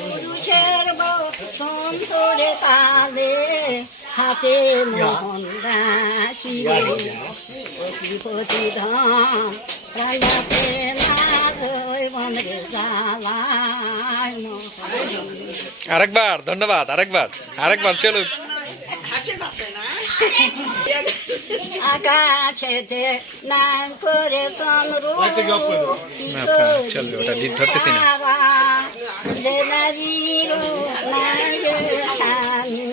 পুরুষের সন্তরে তালে হাতে মোহন রাশিয়ে পতি ধাম রান্নাতে না বন্ধে জ্বালায় মোহন। আরেকবার ধন্যবাদ আরেকবার আরেকবার চলুক আকাশেতে নাই করে চন্দ্র চলবে, ওটা দিক ধরতেছি না। যে নারীর নাই রে স্বামী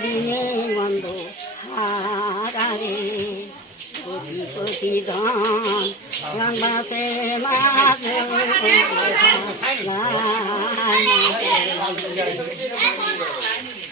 দিনে মন্দ হারারে কোটি কোটি ধন রঙাতে মাঝে।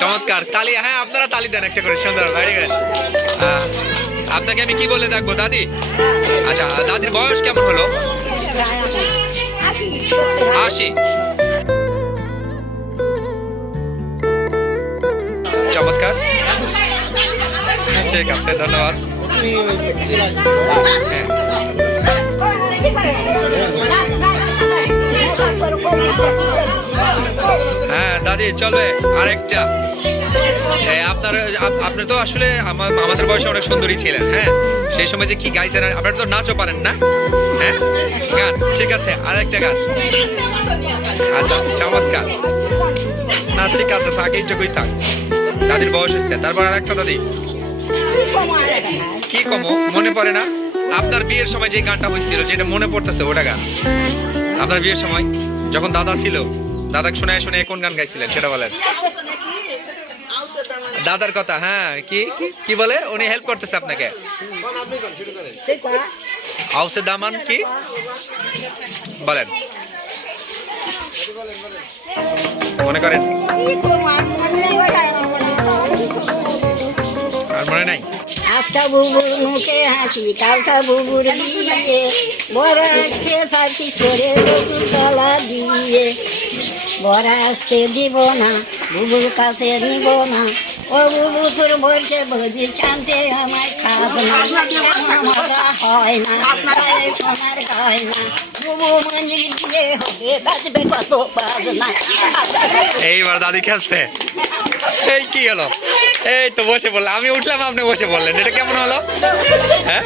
চমৎকার, তালি হ্যাঁ আপনারা তালি দেন একটা করে, সুন্দর গুড আপনাকে আমি কি বলে দেখব দাদি? আচ্ছা দাদির বয়স কেমন হলো? আশি। চমৎকার। ঠিক আছে, ধন্যবাদ। হ্যাঁ। দাদি চলবে আরেকটা। এ, আপনার আপনি তো আসলে আমার আমাদের বয়সে অনেক সুন্দরী ছিলেন হ্যাঁ? সেই সময় যে কি গাইছেন আপনারা তো নাচও পারেন না? হ্যাঁ? গান ঠিক আছে আরেকটা গান। আচ্ছা চমৎকার। না ঠিক আছে থাক এইটুকুই থাক। দাদির বয়স হচ্ছে তারপর আরেকটা দাদি। কি কম মনে পড়ে না? আপনার বিয়ের সময় যে গানটা হয়েছিল যেটা মনে পড়তেছে ওটা গান। আপনার বিয়ের সময় যখন দাদা ছিল দাদাকে শোনায় শুনে কোন গান গাইছিলেন? সেটা বলেন। দাদার কথা হ্যাঁ কি, কি- বলে? উনি হেল্প করতেছে আপনাকে। হাউসে দামান কি? বলেন। মনে করেন? আর মনে নাই? আজকা বুবুর মুখে হাসি, কালটা বুবুর দিয়ে বড় আসতে থাকি সরে বুবুর তলা দিয়ে। বড় আসতে দিব না বুবুর কাছে নিব না। ও বুবু তোর বলছে বলি চানতে আমায় খাব না। মজা হয় না সোনার গায় না। বুবু মঞ্জিল দিয়ে হবে বাজবে কত বাজনা। এইবার দাদি খেলছে। এই কি হলো? এই তো বসে বললাম আমি উঠলাম আপনি বসে বললেন এটা কেমন হলো? হ্যাঁ?